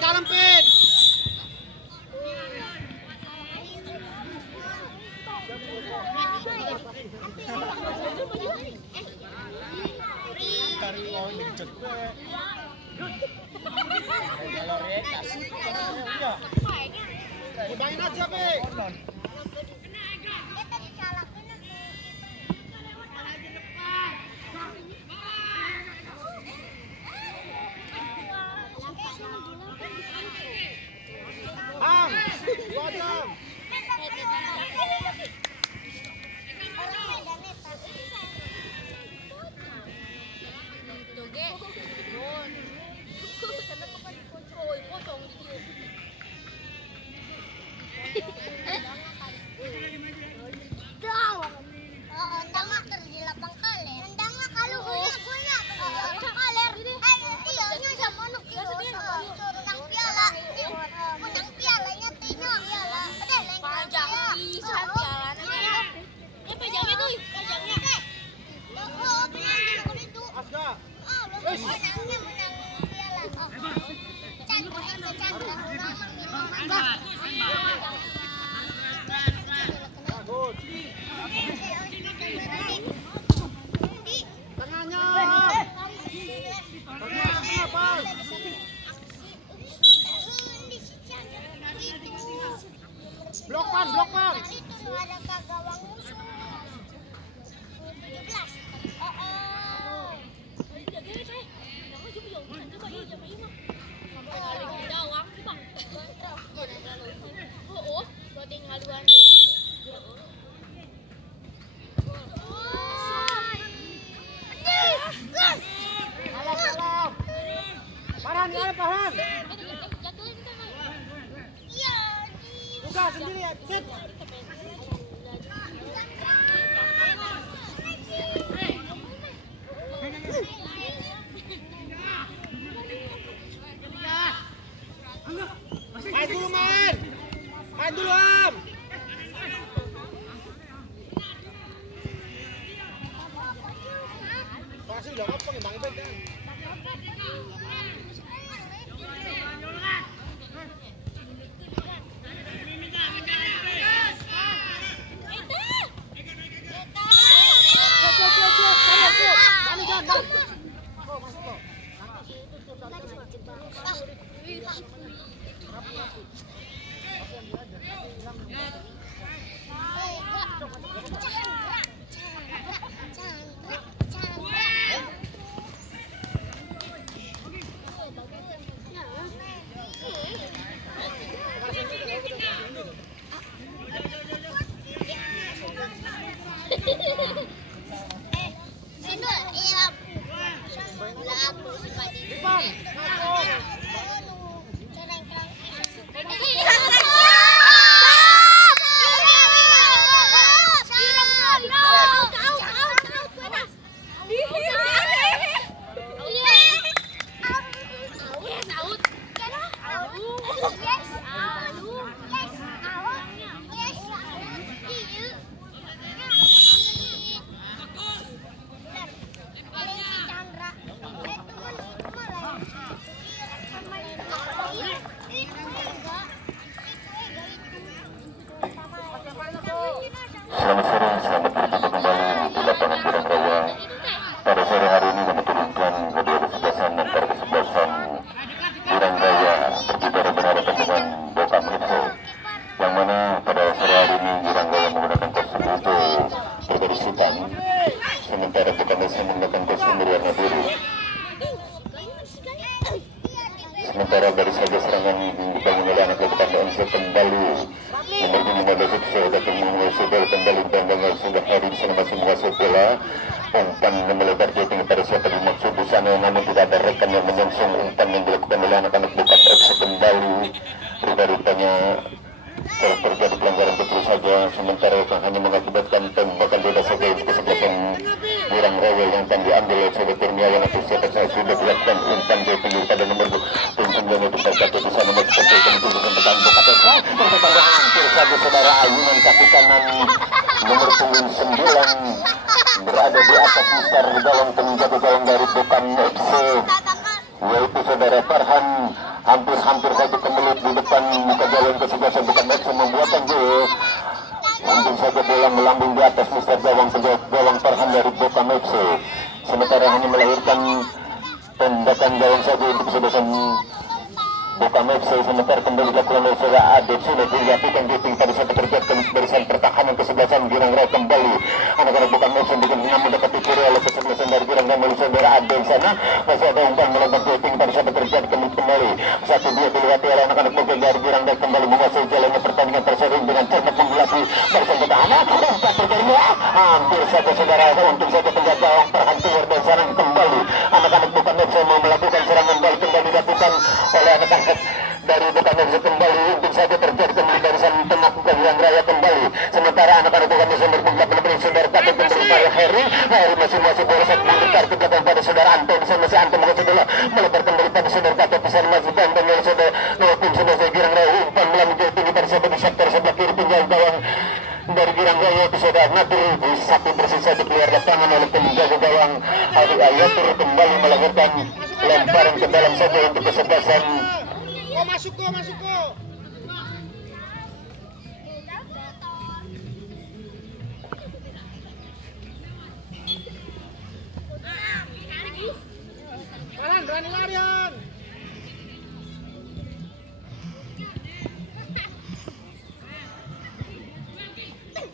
kalem Pit. Udahin aja, Pit. Bang, 2 jam. Blok. Itu ada ke gawang musuh. 17. Pahan. Buka sendiri ya, Pit. Main dulu, main dulu, Am. Pasti udah ngopong ya, Bang Ibet kan. Selamat sore, selamat berjumpa kembali di lapangan Girang Raya. Pada sore hari ini kami turunkan kedua kesebelasan antara kesebelasan Girang Raya berkibar berhadapan dengan Bokam FC, yang mana pada sore hari ini Girang Raya menggunakan kostum hijau bergaris hitam, sementara Bokam FC menggunakan kostum berwarna biru. Sementara dari saja serangan dibangun oleh anak Bokam FC kembali nomor 15 itu datang menguasai bola kembali dan sudah hari di sana masih menguasai bola. Umpan melebar jauh kepada siapa dimaksud di sana, namun tidak ada rekan yang menyongsong umpan yang dilakukan oleh anak-anak Bokam FC kembali. Rupa-rupanya kalau terjadi pelanggaran betul saja, sementara itu hanya mengakibatkan tembakan bebas saja untuk kesebelasan Girang Raya yang akan diambil oleh Sobat Kurniawan. Atau siapa saya sudah dilakukan umpan dia tinggi pada nomor 9 untuk terjatuh di sana masih seperti itu untuk petang Bokam FC. Bertetangga hampir saja saudara, ayunan kaki kanan nomor 9 berada di atas besar dalam penjaga gawang dari Bokam FC, yaitu saudara Farhan. Hampir belakang gawang saja untuk kesebelasan Bukan FC sementara kembali dilakukan oleh saudara Adit sudah dilakukan getting pada saat terjadi barisan pertahanan kesebelasan Girang Raya kembali anak-anak bukan FC dengan namun dapat dicuri oleh kesebelasan dari Girang Raya melalui saudara Adit sana masih ada umpan melakukan getting pada saat terjadi kembali 1-2 dilewati oleh anak-anak bukan dari Girang Raya kembali menguasai jalannya pertandingan tersebut dengan cermat menggulati barisan pertahanan umpan terjadi hampir saja saudara untung saja penjaga perhan keluar dari sana kembali anak-anak bukan FC mau melakukan serangan balik kembali dilakukan oleh anak-anak dari bukan FC kembali untuk saja terjadi kembali barisan tengah Girang Raya kembali sementara anak-anak bukan FC bermula benar saudara tapi kembali pada Harry masih boros mundur ke belakang pada saudara Anton masih Anton menguasai bola melebar kembali pada saudara Kato bisa masih dan oleh saudara tim saudara Girang Raya umpan melalui tinggi pada saudara di sektor sebelah kiri tinggal gawang dari Girang Raya itu saudara Nadir satu bersisa dikeluar lapangan oleh penjaga gawang Adik Ayatur kembali melakukan lemparan ke dalam saja untuk kesebelasan Masuk kok. Berani larian.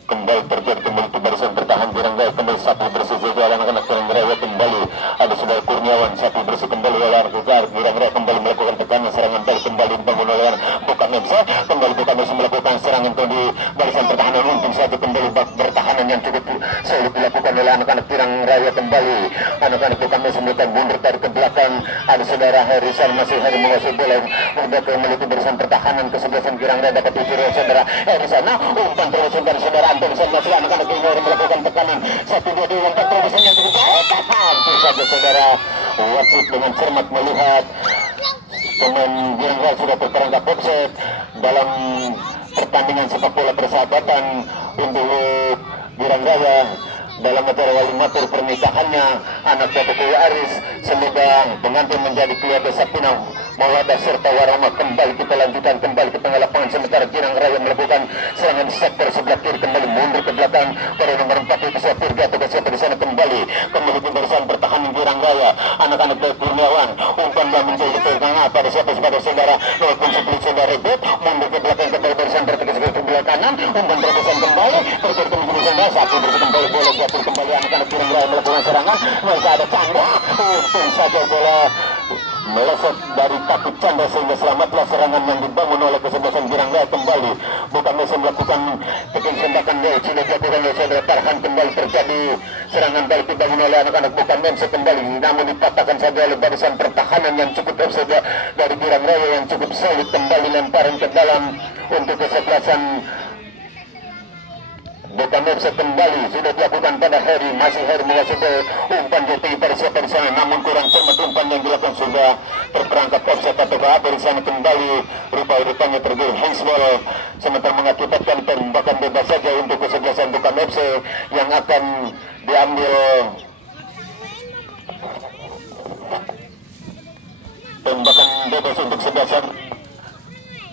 Kembali terjadi kembali ke barisan bertahan Girang Raya kembali satu bersih juga anak-anak Girang Raya kembali ada saudara Kurniawan satu bersih kembali oleh anak Girang Raya kembali melakukan tekanan serangan balik kembali dibangun oleh bukan Memsa kembali bukan Memsa melakukan serangan itu di barisan pertahanan untung saja kembali pertahanan yang cukup sulit dilakukan oleh anak-anak Girang Raya kembali anak-anak bukan Memsa melakukan mundur dari ke belakang ada saudara Herisan masih hari menguasai bola sudah memiliki barisan pertahanan kesebelasan Girang Raya dapat dicuri saudara Herisan umpan terus dari saudara Anton masih anak-anak Girang Raya melakukan tekanan 1-2 di umpan terus yang cukup hampir saja saudara wasit dengan cermat melihat pemain Girang Raya sudah terperangkap offset dalam pertandingan sepak bola persahabatan untuk Girang Raya dalam acara wali matur pernikahannya anak Datuk Aris semoga pengantin menjadi keluarga Sapinang Mawadah serta Warama kembali kita lanjutkan kembali ke tengah lapangan sementara Girang Raya melakukan serangan di sektor sebelah kiri kembali mundur ke belakang pada nomor 4 itu Safir Gatot siapa di sana kembali ke barisan pertahanan Girang Raya anak-anak dari Kurniawan umpan yang menjadi tengah pada siapa saudara walaupun sebelum saudara Rebet mundur ke belakang kembali barisan pertahanan ke sebelah kanan umpan terobosan kembali terjadi kembali saudara satu bersih kembali bola jatuh kembali anak-anak Girang Raya melakukan serangan masih ada Chandra untung saja bola meleset dari kaki Chandra sehingga selamatlah serangan yang dibangun oleh kesebelasan Girang Raya kembali bukan Messi melakukan tekan sembakan sudah dilakukan oleh saudara Tarhan kembali terjadi serangan balik dibangun oleh anak-anak bukan Messi kembali namun dipatahkan saja oleh barisan pertahanan yang cukup hebat dari Girang Raya yang cukup solid kembali lemparan ke dalam untuk kesebelasan bukan Mersa kembali sudah dilakukan pada Harry masih Harry menguasai umpan jatuh pada siapa di sana namun kurang cermat umpan yang dilakukan sudah terperangkap offset atau apa di sana kembali rupa-rupanya terjadi handsball sementara mengakibatkan tembakan bebas saja untuk kesebelasan bukan Mersa yang akan diambil tembakan bebas untuk kesebelasan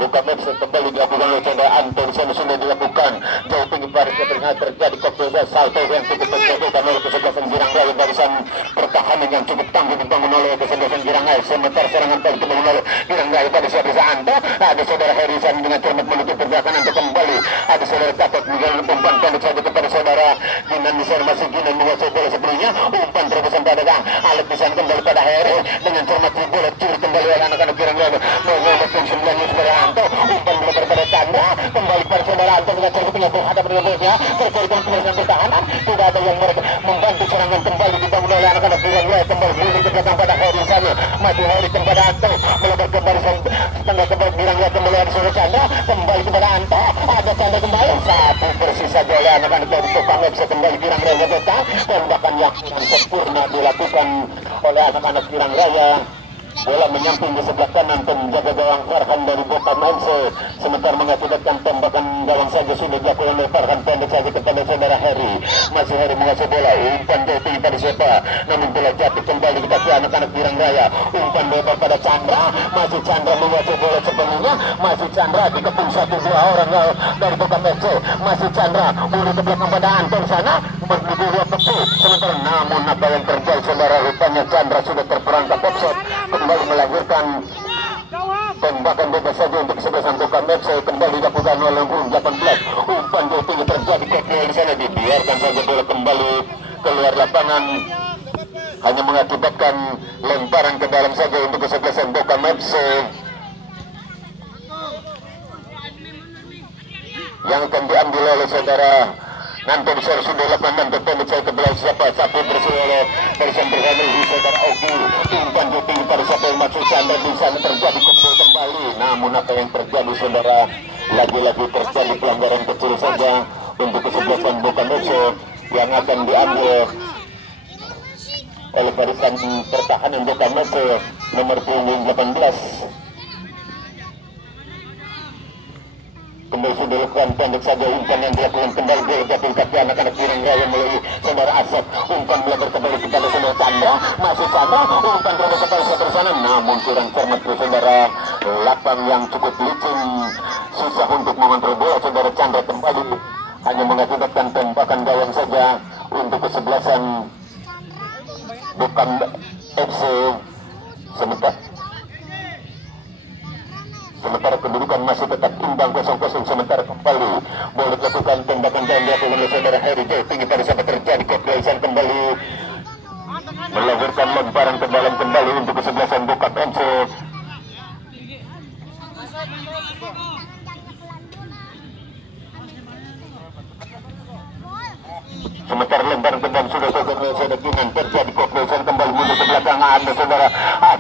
bukan Mersa kembali dilakukan oleh saudara Anton sana sudah dilakukan jauh tinggi barisnya ternyata terjadi koktel salto yang cukup dilakukan oleh kesebelasan Girang Raya barisan pertahanan yang cukup tangguh dibangun oleh kesebelasan Girang Raya sementara serangan balik dibangun oleh Girang Raya pada saudara Anto ada saudara Herisan dengan cermat menutup pergerakan untuk kembali ada saudara Katot dengan umpan pendek saja kepada saudara Ginan di sana masih Ginan menguasai bola sebelumnya umpan terobosan pada Alek di sana kembali pada Heri dengan cermat bola curi kembali oleh anak-anak Girang Raya mengobatkan 9 saudara Anto umpan melebar pada Chandra kembali pada saudara Anto dengan cermat punya berhadap dengan bosnya terjadi pemeriksaan pertahanan tidak ada yang membantu serangan kembali dibangun oleh anak-anak Girang Raya kembali mundur ke belakang pada Heri sana maju Heri kepada Anto melebar ke barisan tengah kembali Girang Raya kembali ada saudara Chandra kembali kepada Anto ada Chandra kembali satu bersisa oleh anak-anak dari tukang bisa kembali Girang Raya datang tembakan yang sempurna dilakukan oleh anak-anak Girang Raya bola menyamping di sebelah kanan penjaga gawang Farhan dari Boka Mainse sementara mengakibatkan tembakan gawang saja sudah dilakukan oleh Farhan pendek saja kepada saudara Harry masih Harry menguasai bola umpan jauh tinggi pada siapa namun bola jatuh kembali ke kaki anak-anak Girang Raya umpan lebar pada Chandra masih Chandra menguasai bola sebelumnya masih Chandra dikepung 1-2 orang dari Boka Mainse masih Chandra mundur ke belakang pada Anton sana menuju ruang tepi sementara namun apa yang terjadi saudara rupanya Chandra sudah terperangkap offset tembakan bebas saja untuk kesebelasan Bukan FC kembali dilakukan oleh umur 18. Umpan jauh tinggi terjadi kontrol di sana, dibiarkan saja bola kembali keluar lapangan, hanya mengakibatkan lemparan ke dalam saja untuk kesebelasan Bukan FC yang akan diambil oleh saudara Nanto besar sudah lakukan dan bertemu saya ke belah siapa satu bersih oleh barisan berhamil di saudara Ogi. Umpan jauh tinggi pada siapa yang masuk Chandra di sana terjadi kontrol kembali. Namun apa yang terjadi saudara, lagi-lagi terjadi pelanggaran kecil saja untuk kesebelasan Bukan FC yang akan diambil oleh barisan pertahanan Bukan FC nomor punggung 18. Kembali sudah dilakukan pendek saja umpan yang dilakukan kembali bola jatuh kaki anak-anak Pirang Raya melalui saudara Asep. Umpan melebar kembali kepada saudara Chandra, masih Chandra, umpan terhadap kepala saudara sana, namun kurang cermat saudara, lapang yang cukup licin, susah untuk mengontrol bola saudara Chandra kembali, hanya mengakibatkan tembakan gawang saja untuk kesebelasan Bukan FC. Sementara kedudukan masih tetap imbang 0-0. Sementara kembali boleh dilakukan tembakan dan dilakukan oleh saudara Heri jauh tinggi pada saat terjadi kebiasaan kembali melahirkan lemparan ke dalam kembali untuk kesebelasan Bukan FC. Sementara lemparan ke dalam sudah dengan terjadi kebiasaan kembali mundur ke belakang ada saudara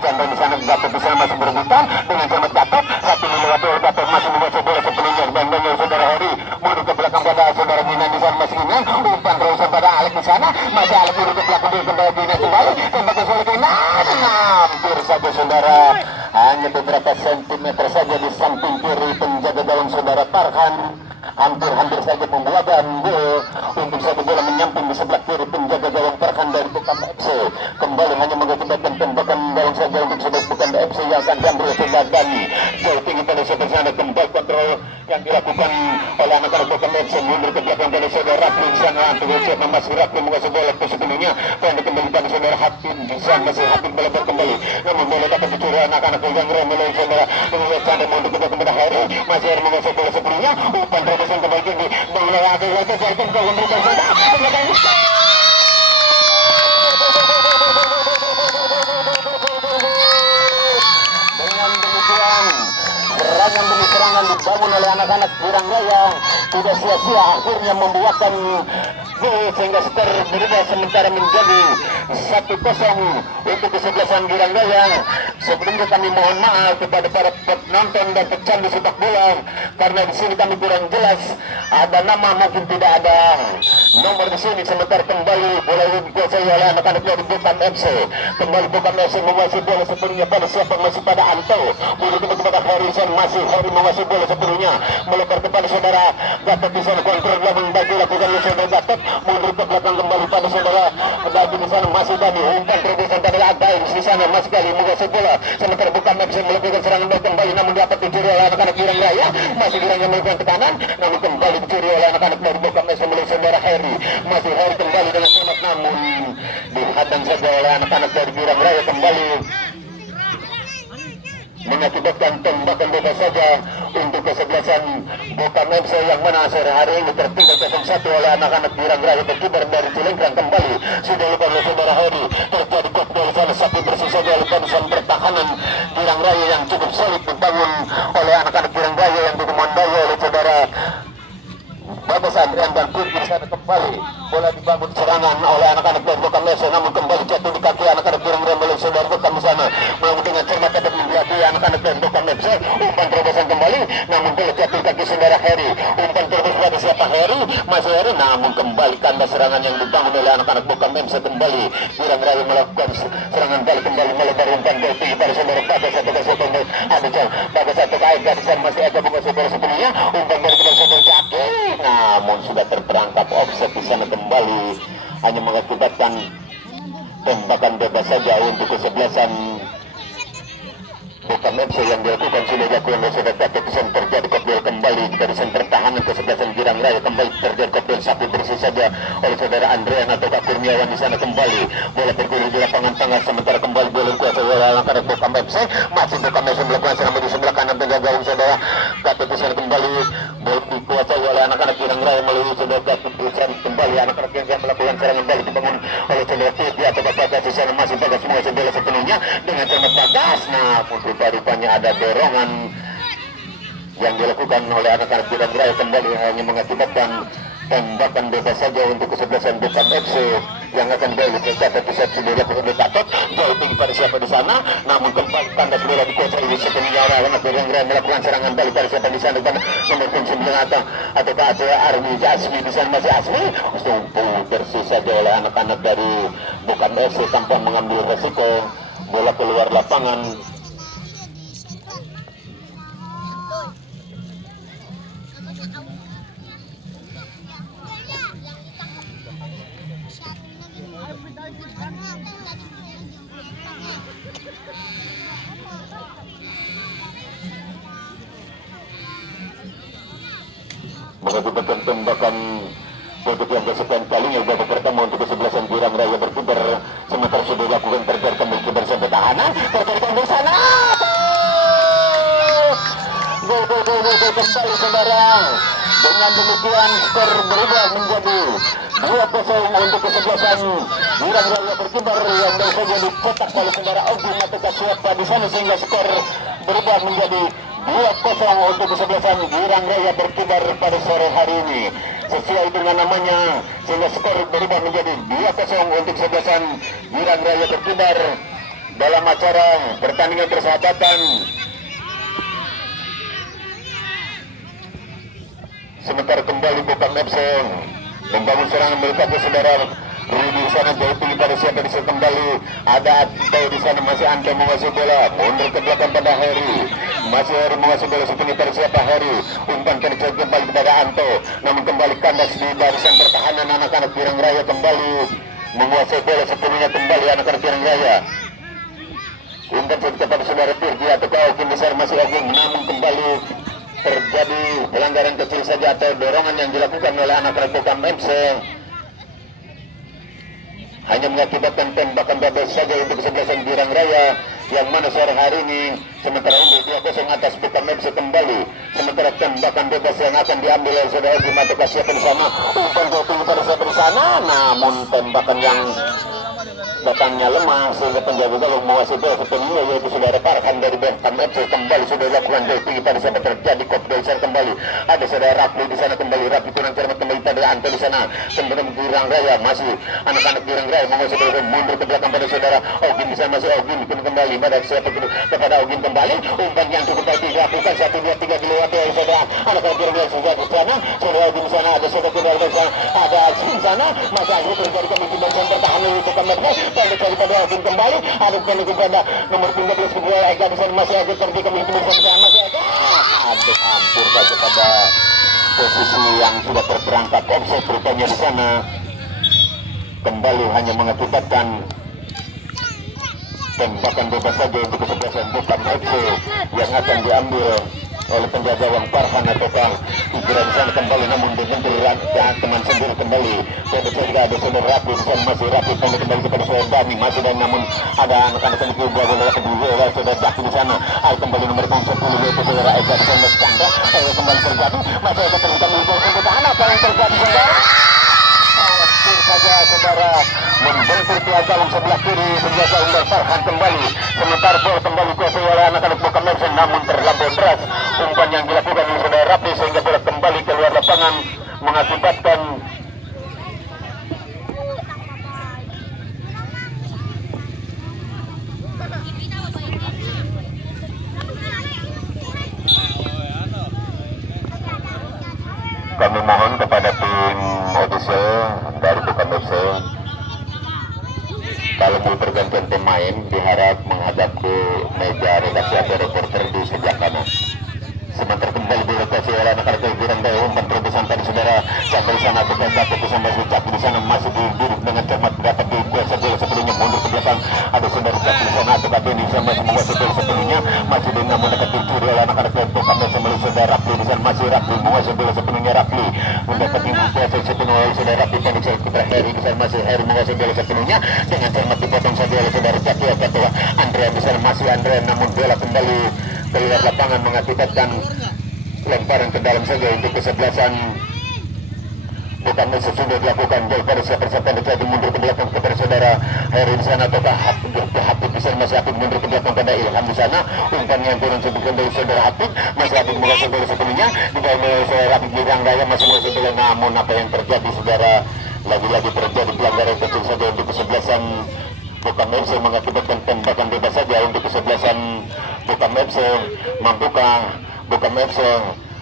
Chandra di sana. Gatot di sana masih berebutan dengan cermat Gatot, satu melewati oleh Gatot masih membaca bola sepenuhnya dan dengan saudara Heri mundur ke belakang pada saudara Dinan di sana masih Dinan. Umpan terusan pada Alek di sana, masih Alek mundur ke belakang dia kembali Dinan kembali tembakan oleh Dinan, hampir saja saudara, hanya beberapa sentimeter saja di samping kiri penjaga gawang saudara Farhan, hampir saja pembuatan gol untuk satu bola menyamping di sebelah kiri penjaga gawang Farhan dari Bukan FC. Kembali hanya mengakibatkan tembakan gawang saja untuk sebelah Bukan FC yang akan diambil saudara Dani jauh tinggi pada sebelah sana. Kembali kontrol yang dilakukan oleh anak-anak Bukan FC mundur ke belakang pada saudara Rafli di sana. Siapa masih Rafli menguasai bola sepenuhnya dan kembali pada saudara Hatim di sana, masih Hatim melebar kembali, namun bola dapat dicuri anak-anak yang melalui saudara menguasai sana mundur ke belakang pada Heri, masih Heri menguasai bola sepenuhnya. Umpan terusan kembali tinggi bola lagi jatuh ke memberikan saudara dengan demikian serangan demi serangan dibangun oleh anak-anak Pirang Raya tidak sia-sia, akhirnya membuahkan gol sehingga skor berubah sementara menjadi 1-0 untuk kesebelasan Pirang Raya. Sebelumnya kami mohon maaf kepada para penonton dan pecandu sepak bola karena di sini kami kurang jelas, ada nama mungkin tidak ada nomor di sini. Sementara kembali bola dikuasai oleh anak-anak dari Bukan FC. Kembali Bukan FC menguasai bola sepenuhnya pada siapa, masih pada Anto mundur kepada Harrison, masih Heri menguasai bola sepenuhnya melekar kepada saudara Gatot di sana, kontrol namun bagi lakukan oleh saudara Gatot mundur ke belakang kembali pada saudara Dani di sana, masih Dani umpan terobosan pada Agaim di sana, masih kali menguasai bola. Sementara Bukan FC melakukan serangan balik kembali namun dapat dicuri oleh anak-anak Pirang Raya, masih Pirang yang melakukan tekanan namun kembali dicuri oleh anak-anak dari Bukan FC melalui saudara Heri, masih Heri kembali dengan cermat namun dihadang saja oleh anak-anak dari Pirang Raya, kembali mengakibatkan tembakan bebas saja untuk kesebelasan Bukan FC yang mana sore hari ini tertinggal 0-1 oleh anak-anak Pirang Raya berkibar dari Cilengkrang. Kembali sudah lupa oleh saudara Heri, terjadi gol salah satu bersih saja oleh barisan pertahanan Pirang Raya yang cukup solid dibangun oleh anak-anak Pirang Raya yang dikomandoi oleh saudara Bagus Andrian dan Kurdi di sana. Kembali bola dibangun serangan oleh anak-anak dari Bukan FC namun kembali jatuh di kaki anak-anak Pirang Raya oleh saudara Bukan di sana, namun dengan cermat dapat memiliki anak-anak dari Bukan FC. Umpan terobosan kembali namun bola jatuh di kaki saudara Heri, umpan terobos pada siapa Heri, masih Heri namun kembali kandas serangan yang dibangun oleh anak-anak Bukan FC. Kembali Pirang Raya melakukan serangan balik kembali melebar umpan gol tinggi pada saudara Bagus satu ke satu ada jauh Bagus satu ke air dan masih Eka menguasai bola sepenuhnya, umpan dari kepada saudara Jaki namun sudah terperangkap offset di sana. Kembali hanya mengakibatkan tembakan bebas saja untuk kesebelasan bukan FC yang dilakukan sudah dilakukan oleh saudara Datuk Pisan. Terjadi kopil kembali di barisan pertahanan kesebelasan Girang Raya, kembali terjadi kopil sapu bersih saja oleh saudara Andrean atau Kak Kurniawan di sana. Kembali bola bergulir di lapangan tengah, sementara kembali bola kuasa oleh langkah Bukam FC. Masih Bukam FC melakukan serangan di sebelah kanan penjaga gawang saudara Datuk Pisan. Kembali bola dikuasai oleh anak-anak Girang Raya melalui saudara Datuk Pisan. Kembali anak-anak yang melakukan serangan balik dibangun oleh saudara Putih atau Bagas di sana. Masih Bagas semua bola sepenuhnya dengan cermat Bagas. Namun rupanya ada dorongan yang dilakukan oleh anak-anak Girang Raya, kembali hanya mengakibatkan tembakan bebas saja untuk kesebelasan Bukam FC yang akan balik ke Datuk Pisan. Sudah dilakukan oleh Datuk jauh tinggi pada siapa di sana, namun kembali kandas bola dikuasai di sepenuhnya oleh anak Girang Raya melakukan serangan balik pada siapa di sana dan nomor 9 atau KAC Armi Jasmi di sana. Masih Asmi tumpuh bersih saja oleh anak-anak dari Bukam FC tanpa mengambil resiko. Bola keluar lapangan. Mengakibatkan tembakan untuk yang kesekian kalinya babak pertama untuk kesebelasan Girang Raya berkibar, sementara sudah dilakukan terjadi kembali ke barisan pertahanan, terjadi di sana. Gol kembali saudara. Dengan demikian skor berubah menjadi 2-0 untuk kesebelasan Girang Raya berkibar yang baru saja dicetak oleh saudara Ogi Matuka Siapa di sana, sehingga skor berubah menjadi 2-0 untuk kesebelasan Girang Raya berkibar pada sore hari ini. Sesuai dengan namanya, sehingga skor berubah menjadi 2-0 untuk kesebelasan Girang Raya berkibar dalam acara pertandingan persahabatan. Sementara kembali Bukam FC membangun serangan melukai saudara Rudi di sana jauh tinggi pada siapa di sana. Kembali ada Atau di sana, masih Ante menguasai bola, mundur ke belakang pada Heri, masih Heri menguasai bola sepenuhnya pada siapa Heri, umpan terjadi kembali kepada Anto, namun kembali kandas di barisan pertahanan anak-anak Girang Raya, kembali menguasai bola sepenuhnya kembali anak-anak Girang Raya. Umpan kepada saudara Tirgi atau Kaukin di sana, masih Kaukin, namun kembali terjadi pelanggaran kecil saja atau dorongan yang dilakukan oleh anak-anak Bukam FC, hanya mengakibatkan tembakan bebas saja untuk kesebelasan Girang Raya, yang mana sore hari ini sementara unggul 2-0 atas Bukam FC kembali. Sementara tembakan bebas yang akan diambil oleh saudara Ogi Matuka Siapa di sana, umpan tinggi pada siapa di sana, namun tembakan yang datangnya lemah sehingga penjaga gawang menguasai bola sepenuhnya, yaitu saudara Farhan dari Bukam FC. Kembali sudah dilakukan jauh tinggi pada siapa, terjadi kop dari sana. Kembali ada saudara Rapli di sana, kembali Rapli kurang cermat kembali pada Anto di sana. Kemudian Girang Raya, masih anak-anak Girang Raya menguasai bola, mundur ke belakang pada saudara Ogin di sana, masih Ogin kembali pada siapa kepada Ogin kembali, umpan yang cukup baik dilakukan 1-2-3 dilewati oleh saudara anak-anak Girang Raya sudah di sana. Saudara Ogin di sana, ada saudara Girang Raya di sana, ada Azri di sana, masih Azri terjadi kembali di barisan pertahanan untuk kembali. Pada daripada Ogin kembali, ada kembali kepada nomor 13 kedua Ega di sana, masih Ega terjadi kembali di barisan pertahanan, masih Ega. Aduh, hampir saja pada posisi yang sudah terperangkap offside rupanya di sana. Kembali hanya mengakibatkan tembakan bebas saja untuk kesebelasan Bukam FC yang akan diambil oleh penjaga gawang Farhan ataukah Ikira di sana. Kembali namun dibentur teman sendiri kembali. Juga ada saudara Rapi di sana, masih Rapi kembali kepada saudara Dani, masih dan namun ada anak-anak yang kedua bola kedua oleh saudara Jaki di sana. Kembali nomor 10 yaitu saudara Eka di sana, Chandra kembali terjadi, masih Eka terjadi mengumpul pertahanan. Apa yang terjadi saudara? Saja saudara membentur pihak gawang sebelah kiri penjaga Umar Farhan kembali, sementara bola kembali kuasai oleh anak-anak Bukam FC, namun terlampau deras umpan yang dilakukan oleh saudara Rapi sehingga bola kembali keluar lapangan mengakibatkan kami mohon kepada tim Odise dari Bukam FC, kalau mau pergantian pemain diharap menghadap ke meja redaksi atau reporter di sebelah kanan. Sementara kembali dirotasi oleh anak-anak Girang Raya, umpan terobosan tadi saudara Cakri di sana, dapat sampai Cakri di sana, masih duduk dengan cermat dapat dikuasai bola sepenuhnya, mundur ke belakang ada saudara Cakri di sana atau Kabeni di sana, masih menguasai bola sepenuhnya, masih masih Rapli menguasai bola sepenuhnya. Rapli mendapat menguasai sepenuhnya oleh saudara Rapli. Pendek putra Heri besar masih Heri menguasai bola sepenuhnya dengan cermat dipotong saja oleh saudara Catua Catua. Andrea besar masih Andrea, namun bola kembali keluar lapangan mengakibatkan lemparan ke dalam saja untuk kesebelasan. Bukan sudah dilakukan gol pada siapa-siapa terjadi mundur ke belakang kepada saudara Heri di sana, ataukah Hafid bisa masih Hafid mundur ke belakang pada Ilham di sana. Umpan yang kurang sebutkan dari saudara Hafid, masih Hafid menguasai bola sepenuhnya di bawah saudara Hafid Girang Raya masih menguasai bola. Namun apa yang terjadi saudara, lagi-lagi terjadi pelanggaran kecil saja untuk kesebelasan Bukan FC mengakibatkan tembakan bebas saja untuk kesebelasan Bukan FC. Mampukah Bukan FC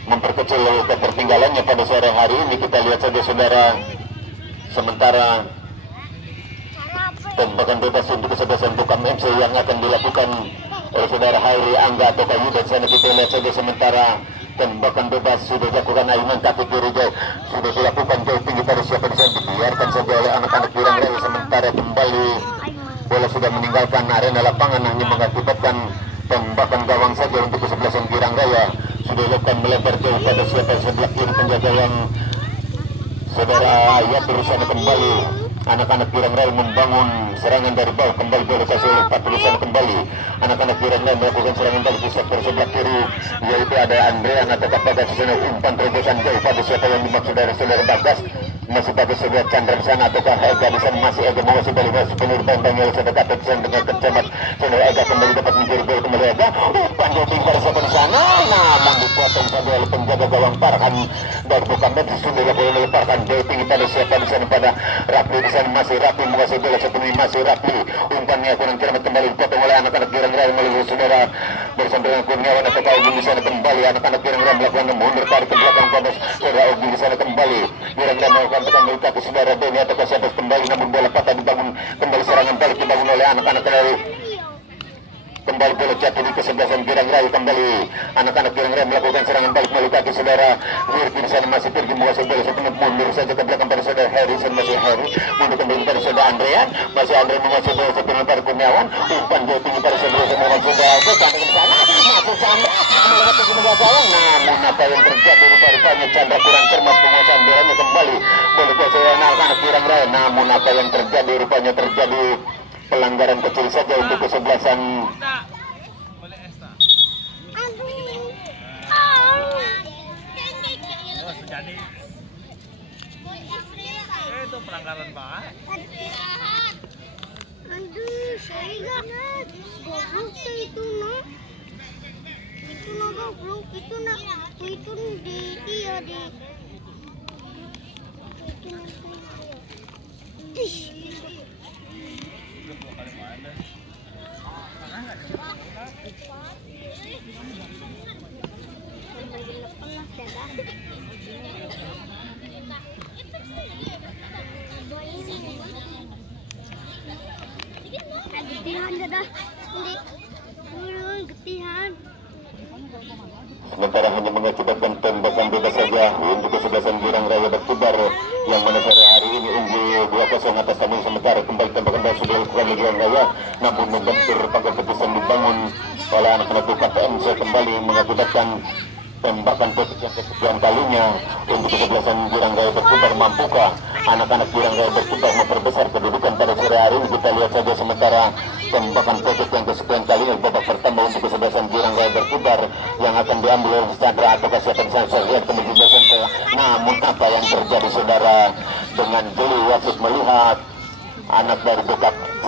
memperkecil ketertinggalannya pada sore hari ini? Kita lihat saja saudara. Sementara tembakan bebas untuk kesebelasan Bukan FC yang akan dilakukan oleh saudara Hairi Angga atau Kayu dan sana kita lihat saja. Sementara tembakan bebas sudah dilakukan ayunan kaki kiri jauh, sudah dilakukan jauh tinggi pada siapa di sana, dibiarkan saja oleh anak-anak Girang Raya. Sementara kembali bola sudah meninggalkan arena lapangan, hanya mengakibatkan tembakan gawang saja untuk kesebelasan Girang Raya. Sudah dilakukan melebar jauh pada siapa sebelah kiri penjaga yang saudara Ayat berusaha kembali. Anak-anak Girang Raya membangun serangan dari bawah, kembali bola kasih oleh Pak berusaha kembali. Anak-anak Girang Raya melakukan serangan balik di sektor sebelah kiri, yaitu ada Andrean atau Bagas di sana. Umpan terobosan jauh pada siapa yang dimaksud dari saudara Bagas. Masih Bagas saudara Chandra di sana ataukah Ega di sana, masih Ega menguasai bola masih penuh bantang oleh saudara Kata di sana dengan kecamat. Saudara Ega kembali dapat mencuri bola kembali Ega. Umpan jauh tinggi pada siapa di sana, namun dipotong saja oleh penjaga gawang Farhan dari Bukan FC. Sudah dilakukan oleh Farhan jauh tinggi pada siapa di sana, pada Rapli di sana. Masih Rapli menguasai bola sepenuhnya, masih Rapli. Umpannya kurang cermat kembali dipotong oleh anak-anak Girang Raya melalui saudara bersama dengan Kurniawan atau Ogi di sana kembali. Anak-anak Girang Raya melakukan mundur tarik ke belakang pada saudara Ogi di sana kembali. Girang Raya melakukan tekan melukai saudara Deni atau siapa kembali, namun bola patah dibangun kembali, serangan balik dibangun oleh anak-anak dari kembali bola jatuh di kesebelasan Girang Raya. Kembali anak-anak Girang Raya melakukan serangan balik melalui kaki saudara Wirki di sana. Masih Wirki menguasai bola sepenuh, mundur saja ke belakang pada saudara Harrison. Masih Harry mundur kembali pada saudara Andrean. Masih Andrean menguasai bola sepenuh pada Kurniawan. Umpan jauh tinggi pada saudara Kurniawan. Saudara Chandra di sana, masuk Chandra melewati penjaga gawang. Namun apa yang terjadi rupanya Chandra kurang cermat penguasaan bolanya. Kembali bola kuasai anak-anak Girang Raya. Namun apa yang terjadi rupanya terjadi pelanggaran kecil saja untuk kesebelasan itu pelanggaran banget. Aduh, saya goblok itu no. Itu no goblok, itu nak itu di iya di. Itu nanti. Sementara hanya mengakibatkan tembakan bebas saja untuk kesebelasan Girang Raya berkibar, yang mana sore hari ini unggul 2-0 atas tamu. Sementara kembali tembakan bebas sudah dilakukan oleh Girang Raya, namun membentur pagar kepisan dibangun oleh anak-anak KPMC, kembali mengakibatkan tembakan petik yang kesekian kalinya untuk kesebelasan Girang Raya berkibar. Mampukah anak-anak Girang Raya berkibar memperbesar kedudukan pada sore hari ini? Kita lihat saja. Sementara tembakan petik yang kesekian kalinya babak pertama untuk kesebelasan Girang Raya berkibar yang akan diambil oleh Chandra atau kesehatan sensor yang kemudian setelah. Namun apa yang terjadi saudara, dengan jeli wasit melihat anak dari Bukan FC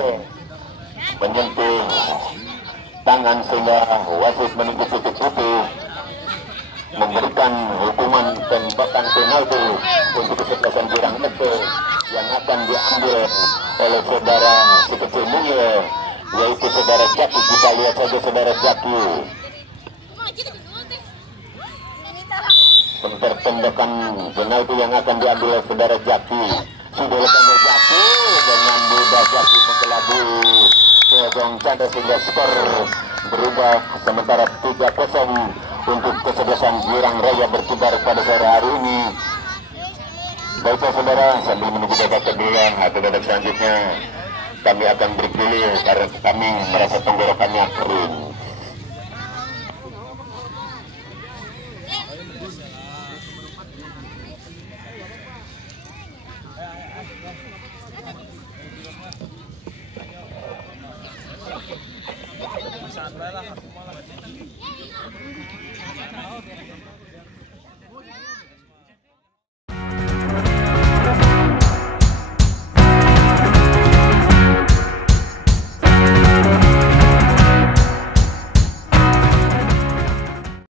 menyentuh tangan sehingga wasit menunggu putih-putih memberikan hukuman tembakan penalti untuk kesebelasan Girang FC yang akan diambil oleh saudara si kecil mungil, yaitu saudara Jaki. Kita lihat saja saudara Jaki. Sebentar tembakan penalti yang akan diambil oleh saudara Jaki. Sudah dilakukan Jaki dengan mudah Jaki mengelabui Gawang Chandra sehingga skor berubah. Sementara 3-0 untuk kesebelasan Girang Raya berkibar pada sore hari ini. Baiklah saudara, sambil menunggu babak kedua atau babak selanjutnya, kami akan break dulu karena kami merasa tenggorokannya kering. Saan ba lang? Ako malah.